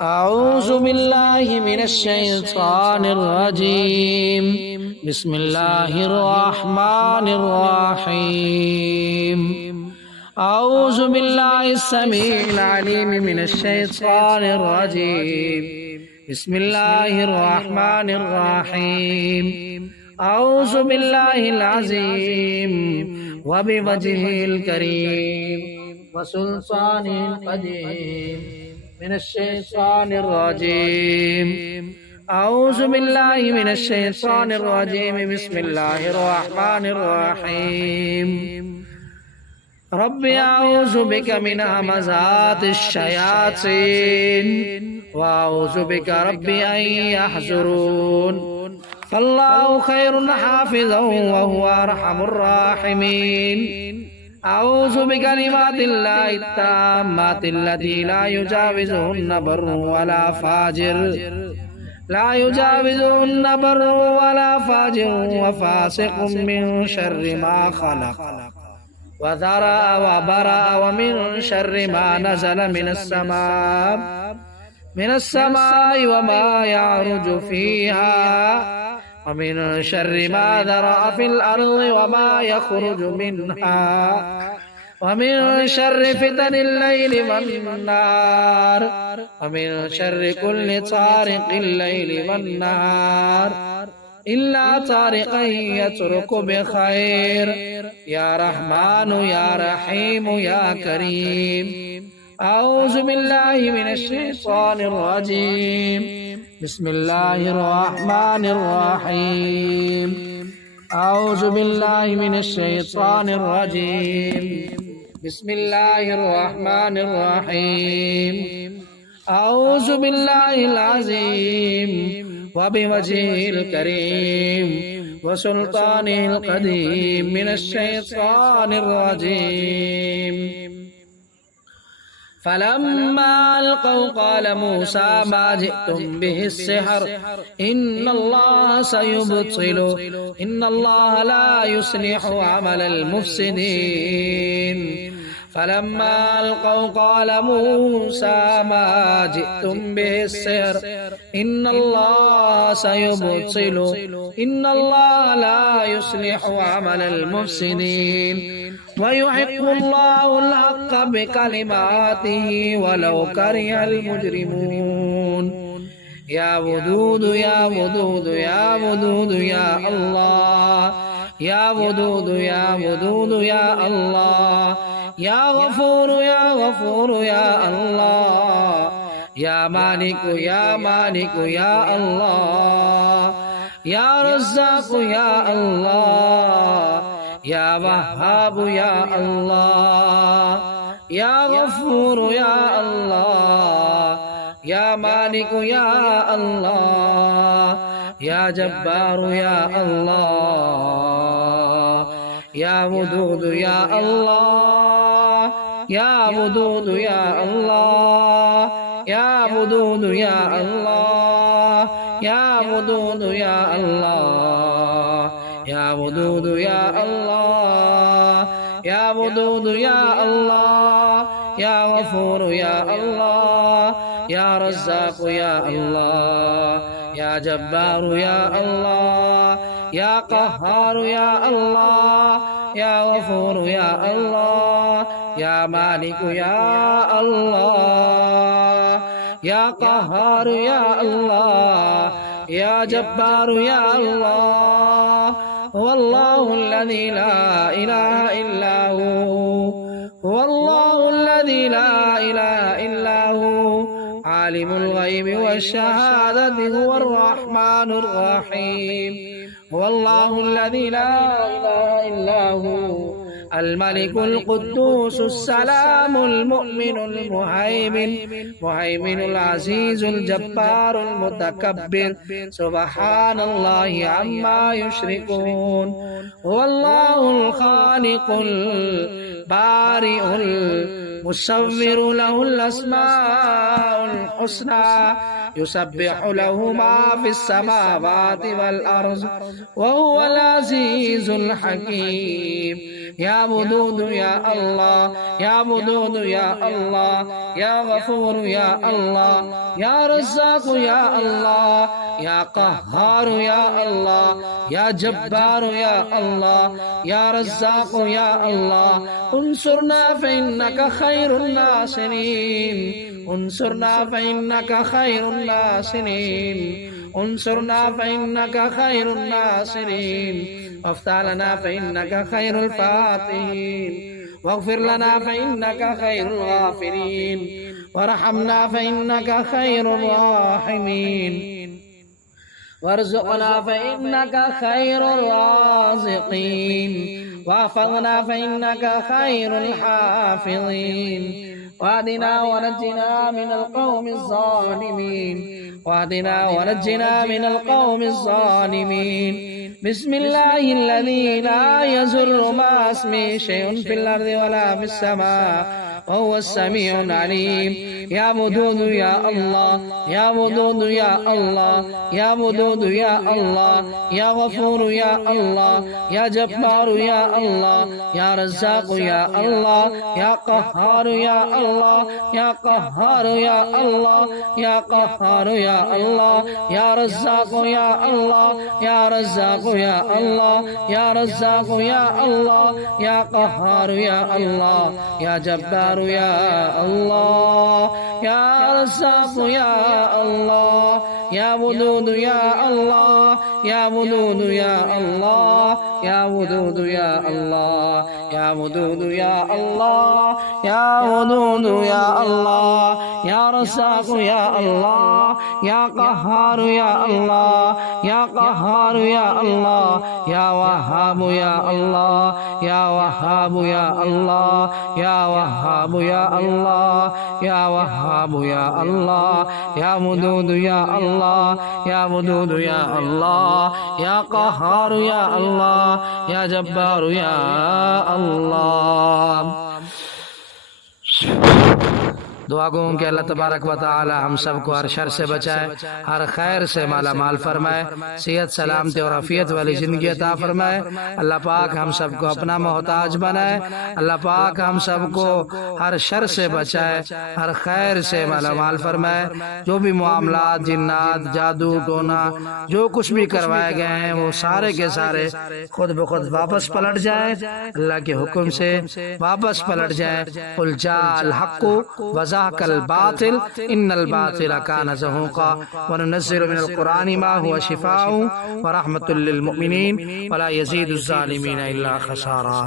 أعوذ بالله من الشيطان الرجيم. بسم الله الرحمن الرحيم. أعوذ بالله السميع العليم من الشيطان الرجيم. بسم الله الرحمن الرحيم. أعوذ بالله العظيم وبوجهه الكريم وسلطان القديم من الشيطان الرجيم. أعوذ بالله من الشيطان الرجيم. بسم الله الرحمن الرحيم. رب أعوذ بك من همزات الشياطين وأعوذ بك رب أن يحضرون. فالله خير حافظا وهو أرحم الراحمين. أعوذ بكلمات الله التامات التي لا يجاوزهن بر ولا فاجر وفاسق من شر ما خلق وذرى وبرأ ومن شر ما نزل من السماء وما يعرج فيها ومن شر ما ذرأ في الأرض وما يخرج منها ومن شر فتن الليل والنهار ومن شر كل طارق الليل والنهار إلا طارقا يترك بخير. يا رحمن يا رحيم يا كريم. أعوذ بالله من الشيطان الرجيم. بسم الله الرحمن الرحيم. أعوذ بالله من الشيطان الرجيم. بسم الله الرحمن الرحيم. أعوذ بالله العظيم وبوجهه الكريم وسلطانه القديم من الشيطان الرجيم. فلما ألقوا قال موسى ما جئتم به السحر إن الله سيبطله إن الله لا يصلح عمل المفسدين. فلما ألقوا قال موسى ما جئتم به السحر إن الله سيبطله إن الله لا يصلح عمل المفسدين ويحق الله الحق بكلماته ولو كره المجرمون. يا ودود يا ودود يا ودود يا الله يا ودود يا ودود يا الله يا غفور يا غفور يا الله يا مالك يا مالك يا الله يا رزاق يا الله يا وهاب يا الله يا غفور يا الله يا مالك يا الله يا جبار يا الله يا ودود يا الله يا ودود يا الله يا ودود يا الله يا ودود يا الله يا ودود يا الله يا ودود يا الله يا غفور يا الله يا رزاق يا الله يا جبار يا الله يا قهار يا الله يا غفور يا الله يا مالك يا الله يا قهار يا الله يا جبار يا الله هو الله الذي لا إله إلا هو الله الذي لا إله إلا هو عالم الغيب والشهادة هو الرحمن الرحيم. هو الله الذي لا إله إلا هو الملك القدوس السلام المؤمن المهيمن العزيز الجبار المتكبر سبحان الله عما يشركون. هو الله الخالق البارئ المصور له الأسماء الحسنى يسبح له ما في السماوات والأرض وهو العزيز الحكيم. يا ودود يا الله، يا ودود يا الله، يا غفور يا الله، يا رزاق يا الله، يا قهار يا الله، يا جبار يا الله، يا رزاق يا الله. انصرنا فإنك خير الناصرين، انصرنا فإنك خير الناصرين، انصرنا فإنك خير الناصرين. وافتح لنا فإنك خير الفاتحين، واغفر لنا فإنك خير الغافرين، وارحمنا فإنك خير الراحمين، وارزقنا فإنك خير الرازقين، واحفظنا فإنك خير الحافظين. واهدنا ونجنا من القوم الظالمين، واهدنا ونجنا من القوم الظالمين. بسم الله الذي لا يضر مع اسمه شيء في الأرض ولا في السماء وهو السميع العليم. يا ودود يا الله، يا ودود يا الله، يا ودود يا الله، يا غفور يا الله، يا جبار يا الله، يا رزاق يا الله، يا قهار يا الله، يا قهار يا الله، يا قهار يا الله، يا رزاق يا الله، يا رزاق يا الله، يا رزاق يا الله، يا قهار يا الله، يا جبار يا الله، يا رزاق يا الله، يا ودود يا الله، يا ودود يا الله، يا ودود يا الله، يا ودود يا الله، يا ودود يا الله، يا رزاق يا الله، يا قهار يا الله، يا قهار يا الله، يا وهاب يا الله، يا وهاب يا الله، يا وهاب يا الله، يا وهاب يا الله، يا ودود يا الله، يا ودود يا الله، يا قهار يا الله، يا جبار يا الله. दुआ गो कि अल्लाह तबारक व तआला हम सबको हर शर से बचाए, हर खैर से माला माल फरमाए, सेहत सलामती और अफियत वाली ज़िंदगी अता फरमाए। अल्लाह पाक हम सबको अपना मोहताज बनाए, अल्लाह पाक हम सबको हर शर से बचाए, हर खैर से माला माल फरमाए। जो भी मामलात जिन्नात जादू टोना जो कुछ भी करवाए गए हैं वो सारे के सारे खुद ब खुद वापस पलट जाए, अल्लाह के हुक्म से वापस पलट जाए। कुल जाल हक़्क़ु वज़ाक़ल बातिल इन्नल बातिल कान ज़हूक़ा व नुनज़्ज़िलु मिनल क़ुरआनि मा हुवा शिफ़ाअun व रहमतुल लिल मुमिनीन व ला यज़ीदुज़ ज़ालिमीन इल्ला ख़सारा।